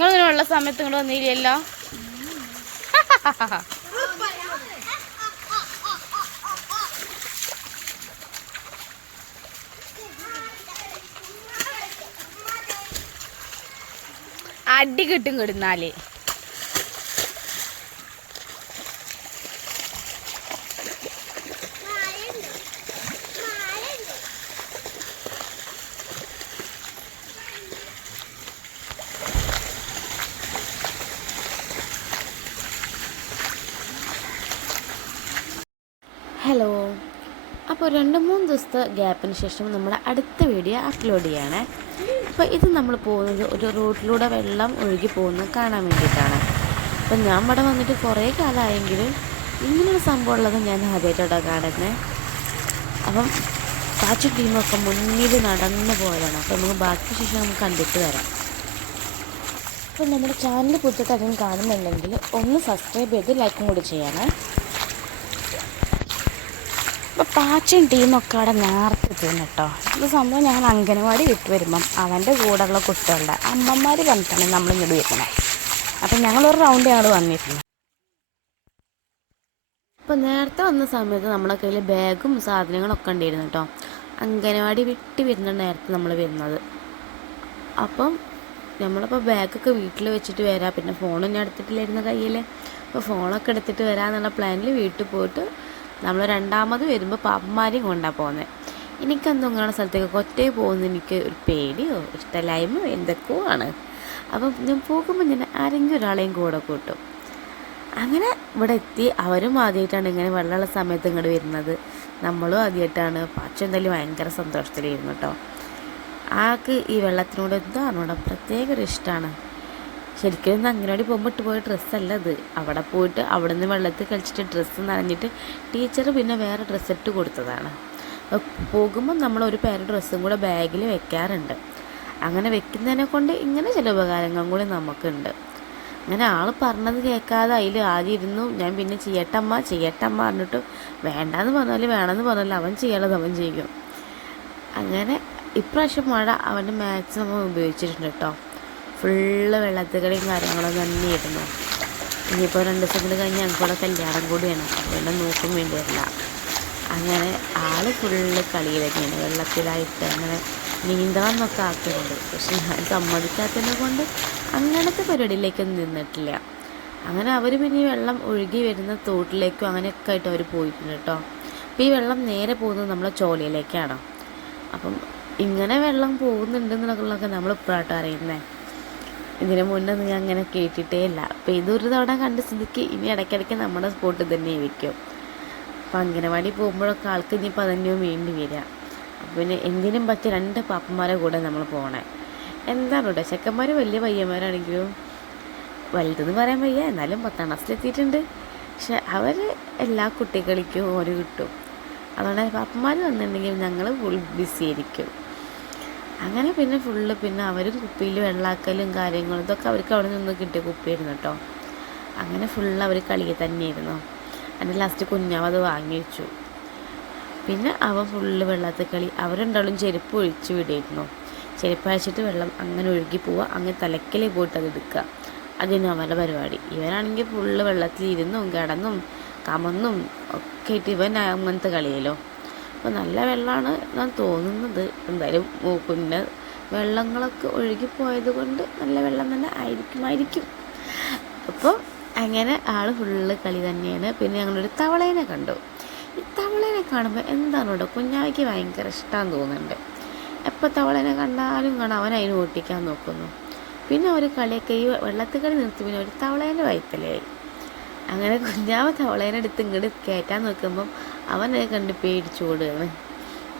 നിങ്ങളിങ്ങനെ ഉള്ള സമയത്ത് ഇങ്ങോട്ട് വന്നില്ലല്ലോ? അടി കിട്ടും കിടുന്നാൽ ഹലോ. അപ്പോൾ രണ്ട് മൂന്ന് ദിവസത്തെ ഗ്യാപ്പിന് ശേഷം നമ്മൾ അടുത്ത വീഡിയോ അപ്ലോഡ് ചെയ്യണേ. അപ്പോൾ ഇത് നമ്മൾ പോകുന്നത് ഒരു റോഡിലൂടെ വെള്ളം ഒഴുകി പോകുന്നത് കാണാൻ വേണ്ടിയിട്ടാണ്. അപ്പം ഞാൻ ഇവിടെ വന്നിട്ട് കുറേ കാലമായെങ്കിലും ഇങ്ങനൊരു സംഭവം ഉള്ളത് ഞാൻ ആദ്യമായിട്ടാണ് കാണുന്നത് അപ്പം പാച്ചു ടീമൊക്കെ മുന്നിൽ നടന്നു പോയതാണ്. അപ്പോൾ നമുക്ക് ബാക്കി ശേഷം നമുക്ക് കണ്ടിട്ട് വരാം. അപ്പോൾ നമ്മുടെ ചാനൽ കാര്യം കാണുന്നുണ്ടെങ്കിൽ ഒന്ന് സബ്സ്ക്രൈബ് ചെയ്ത് ലൈക്കും കൂടി ചെയ്യണേ. അപ്പോൾ പാച്ചും ടീമൊക്കെ അവിടെ നേരത്തെ എത്തുന്നു കേട്ടോ. ഇത് സംഭവം ഞങ്ങൾ അംഗനവാടി വിട്ട് വരുമ്പം അവന്റെ കൂടെയുള്ള കുട്ടികളുടെ അമ്മമാർ പറഞ്ഞിട്ടാണ് നമ്മൾ ഇങ്ങോട്ട് വരുന്നത് അപ്പം ഞങ്ങളൊരു റൗണ്ട് ഞങ്ങൾ വന്നിരുന്നു അപ്പോൾ നേരത്തെ വന്ന സമയത്ത് നമ്മളെ കയ്യിൽ ബാഗും സാധനങ്ങളൊക്കെ ഉണ്ടായിരുന്നു കേട്ടോ. അംഗനവാടി വിട്ട് വരുന്ന നേരത്തെ നമ്മൾ വരുന്നത്. അപ്പം നമ്മളിപ്പോൾ ബാഗൊക്കെ വീട്ടിൽ വെച്ചിട്ട് വരാം. പിന്നെ ഫോണൊന്നും എടുത്തിട്ടില്ലായിരുന്നു കയ്യിൽ അപ്പോൾ ഫോണൊക്കെ എടുത്തിട്ട് വരാമെന്നുള്ള പ്ലാനിൽ വീട്ടിൽ പോയിട്ട് നമ്മൾ രണ്ടാമത് വരുമ്പോൾ പാപ്പന്മാരെയും കൊണ്ടാണ് പോകുന്നത് എനിക്കെന്തോ ഇങ്ങനെ സ്ഥലത്തേക്ക് ഒറ്റ പോകുന്ന എനിക്ക് ഒരു പേടിയോ ഇഷ്ടമില്ലായ്മയോ എന്തൊക്കെയോ ആണ്. അപ്പം ഞാൻ പോകുമ്പോൾ ഞാൻ ആരെങ്കിലും ഒരാളെയും കൂടെ കൂട്ടും. അങ്ങനെ ഇവിടെ എത്തി അവരും ആദ്യമായിട്ടാണ് ഇങ്ങനെ വെള്ളമുള്ള സമയത്ത് ഇങ്ങോട്ട് വരുന്നത്. നമ്മളും ആദ്യമായിട്ടാണ് പാച്ചു എന്തായാലും ഭയങ്കര സന്തോഷത്തിലായിരുന്നു കേട്ടോ. ആൾക്ക് ഈ വെള്ളത്തിനോട് എന്താണോ പ്രത്യേക ഒരു ഇഷ്ടമാണ് ശരിക്കും ഇന്ന് അങ്ങനോടി പോകുമ്പോൾ ഇട്ട് പോയ ഡ്രസ്സല്ല അത്. അവിടെ പോയിട്ട് അവിടെ നിന്ന് വെള്ളത്തിൽ കളിച്ചിട്ട് ഡ്രസ്സ് നനഞ്ഞിട്ട് ടീച്ചർ പിന്നെ വേറെ ഡ്രസ്സ് ഇട്ട് കൊടുത്തതാണ്. പോകുമ്പോൾ നമ്മൾ ഒരു പേര് ഡ്രസ്സും കൂടെ ബാഗിൽ വെക്കാറുണ്ട്. അങ്ങനെ വെക്കുന്നതിനെ കൊണ്ട് ഇങ്ങനെ ചില ഉപകാരങ്ങളും കൂടി നമുക്കുണ്ട്. അങ്ങനെ ആൾ പറഞ്ഞത് കേൾക്കാതെ അതിൽ ആദ്യം ഇരുന്നു. ഞാൻ പിന്നെ ചെയ്യട്ടമ്മ ചെയ്യട്ടമ്മ പറഞ്ഞിട്ട് വേണ്ടാന്ന് പറഞ്ഞാൽ വേണമെന്ന് പറഞ്ഞാൽ അവൻ ചെയ്യാനുള്ളത് അവൻ ചെയ്യും. അങ്ങനെ ഇപ്രാവശ്യം മഴ അവന്റെ മാക്സിമം ഉപയോഗിച്ചിട്ടുണ്ട് കേട്ടോ. ഫുള്ള് വെള്ളത്തുകളിയും കാര്യങ്ങളും തന്നെയായിരുന്നു ഇനിയിപ്പോൾ രണ്ട് ദിവസം കൂടി കഴിഞ്ഞ് ഞങ്ങൾക്കൂടെ കല്യാണം കൂടിയാണ് അതുകൊണ്ട് നോക്കും വേണ്ടി വരില്ല. അങ്ങനെ ആൾ ഫുള്ള് കളിയിൽ തന്നെയാണ്. വെള്ളത്തിലായിട്ട് അങ്ങനെ നീന്തണം എന്നൊക്കെ ആക്കുന്നുണ്ട്. പക്ഷെ ഞാൻ സമ്മതിക്കാത്തതിനെ കൊണ്ട് അങ്ങനത്തെ പരിപാടിയിലേക്കൊന്നും നിന്നിട്ടില്ല. അങ്ങനെ അവർ പിന്നെ വെള്ളം ഒഴുകി വരുന്ന തോട്ടിലേക്കും അങ്ങനെയൊക്കെ ആയിട്ട് അവർ പോയിട്ടുണ്ട് കേട്ടോ. അപ്പോൾ ഈ വെള്ളം നേരെ പോകുന്നത് നമ്മളെ ചോലയിലേക്കാണ്. അപ്പം ഇങ്ങനെ വെള്ളം പോകുന്നുണ്ടെന്നുള്ളതൊക്കെ നമ്മൾ ഇപ്പോഴാട്ടോ അറിയുന്നത് ഇതിന് മുന്നേ ഞാൻ അങ്ങനെ കേട്ടിട്ടേ ഇല്ല. അപ്പോൾ ഇതൊരു തവണ കണ്ട സ്ഥിതിക്ക് ഇനി ഇടയ്ക്കിടയ്ക്ക് നമ്മുടെ സ്പോട്ടിൽ തന്നെ ഇരിക്കും അപ്പം അംഗനവാടി പോകുമ്പോഴൊക്കെ ആൾക്ക് ഇനിയിപ്പോൾ അതന്നെയോ വേണ്ടി വരിക. അപ്പം പിന്നെ എന്തിനും പറ്റിയ രണ്ട് പാപ്പന്മാരെ കൂടെ നമ്മൾ പോകണേ എന്താണ് കേട്ടോ ചെക്കന്മാർ വലിയ പയ്യന്മാരാണെങ്കിലും വലുതെന്ന് പറയാൻ വയ്യ. എന്നാലും പത്താം ക്ലാസ്സിലെത്തിയിട്ടുണ്ട് പക്ഷെ അവർ എല്ലാ കുട്ടികളിക്കും ഓരോ കിട്ടും. അതുകൊണ്ട് പാപ്പന്മാർ വന്നിട്ടുണ്ടെങ്കിൽ ഞങ്ങൾ ഫുൾ ബിസി ആയിരിക്കും. അങ്ങനെ പിന്നെ ഫുള്ള് പിന്നെ അവർ കുപ്പിയിൽ വെള്ളാക്കലും കാര്യങ്ങളും ഇതൊക്കെ അവർക്ക് അവിടെ നിന്ന് കിട്ടിയ കുപ്പിയായിരുന്നു കേട്ടോ. അങ്ങനെ ഫുള്ള് അവർ കളിയിൽ തന്നെയായിരുന്നു. അതിന്റെ ലാസ്റ്റ് കുഞ്ഞാവ് അത് വാങ്ങി വെച്ചു. പിന്നെ അവ ഫുള്ള് വെള്ളത്തെ കളി അവരുണ്ടാളും ചെരുപ്പ് ഒഴിച്ച് വിടിയിരുന്നു ചെരുപ്പ് അഴിച്ചിട്ട് വെള്ളം അങ്ങനെ ഒഴുകി പോവുക അങ്ങനെ തലക്കലേ പോയിട്ട് അത് എടുക്കുക. അതിന് അവരുടെ പരിപാടി. ഇവരാണെങ്കിൽ ഫുള്ള് വെള്ളത്തിൽ ഇരുന്നും കിടന്നും കമന്നും ഒക്കെ ആയിട്ട് ഇവൻ അങ്ങനത്തെ കളിയല്ലോ. അപ്പോൾ നല്ല വെള്ളമാണ് ഞാൻ തോന്നുന്നത്. എന്തായാലും പിന്നെ വെള്ളങ്ങളൊക്കെ ഒഴുകിപ്പോയത് കൊണ്ട് നല്ല വെള്ളം തന്നെ ആയിരിക്കുമായിരിക്കും. അപ്പോൾ അങ്ങനെ ആൾ ഫുള്ള് കളി തന്നെയാണ്. പിന്നെ ഞങ്ങളൊരു തവളേനെ കണ്ടു. ഈ തവളേനെ കാണുമ്പോൾ എന്താണ് കുഞ്ഞാവയ്ക്ക് ഭയങ്കര ഇഷ്ടമാണെന്ന് തോന്നുന്നുണ്ട്. എപ്പോൾ തവളേനെ കണ്ടാലും കാണാം. അവൻ അതിന് ഓട്ടിക്കാൻ നോക്കുന്നു. പിന്നെ ഒരു കളിയൊക്കെ ഈ വെള്ളത്തിൽ കളി നിർത്തി. പിന്നെ ഒരു തവളേന്റെ വയത്തലായി അങ്ങനെ കുഞ്ഞാവ് തവളേനെ എടുത്ത് ഇങ്ങോട്ട് കയറ്റാൻ നോക്കുമ്പം അവനെ കണ്ട് പേടിച്ചു ഓടുകയാണ്.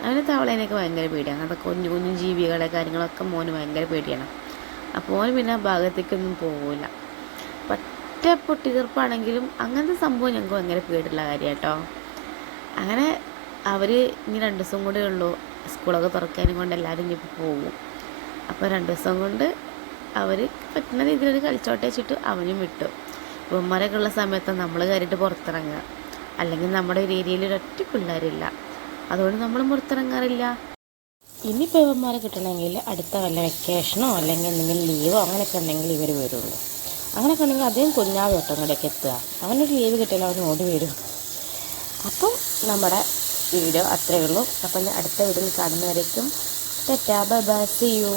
അവന് തവളേനെയൊക്കെ ഭയങ്കര പേടിയാണ്. അതൊക്കെ കുഞ്ഞു കുഞ്ഞു ജീവികളെ കാര്യങ്ങളൊക്കെ മോന് ഭയങ്കര പേടിയാണ്. അപ്പോൾ മോന് പിന്നെ ആ ഭാഗത്തേക്കൊന്നും പോകില്ല പറ്റ പൊട്ടിതീർപ്പാണെങ്കിലും അങ്ങനത്തെ സംഭവം ഞങ്ങൾക്ക് ഭയങ്കര പേടിയുള്ള കാര്യം കേട്ടോ അങ്ങനെ അവർ ഇനി രണ്ട് ദിവസം കൂടെ ഉള്ളൂ സ്കൂളൊക്കെ തുറക്കാനും കൊണ്ട് എല്ലാവരും ഇനി പോകും അപ്പോൾ രണ്ട് ദിവസം കൊണ്ട് അവർ പറ്റുന്ന രീതിയിൽ കളിച്ചോട്ടെ വെച്ചിട്ട് അവനും വിട്ടു. ഇവന്മാരൊക്കെ ഉള്ള സമയത്ത് നമ്മൾ കയറിയിട്ട് പുറത്തിറങ്ങുക. അല്ലെങ്കിൽ നമ്മുടെ ഒരു ഏരിയയിൽ ഒരൊറ്റ പിള്ളേരില്ല. അതുകൊണ്ട് നമ്മൾ പുറത്തിറങ്ങാറില്ല. ഇനിയിപ്പോൾ ഇവന്മാരെ കിട്ടണമെങ്കിൽ അടുത്ത വല്ല വെക്കേഷനോ അല്ലെങ്കിൽ എന്തെങ്കിലും ലീവോ അങ്ങനെയൊക്കെ ഉണ്ടെങ്കിൽ ഇവർ വരുള്ളൂ. അങ്ങനെയൊക്കെ ഉണ്ടെങ്കിൽ അദ്ദേഹം കുഞ്ഞാവ് തൊട്ടും കൂടെയൊക്കെ എത്തുക. അവനൊരു ലീവ് കിട്ടിയാൽ അവൻ ഓടി വരും. അപ്പം നമ്മുടെ വീഡിയോ അത്രയേ ഉള്ളൂ. അപ്പം അടുത്ത വീഡിയോയിൽ കാണുന്നവരേക്കും tata. Bye bye. See you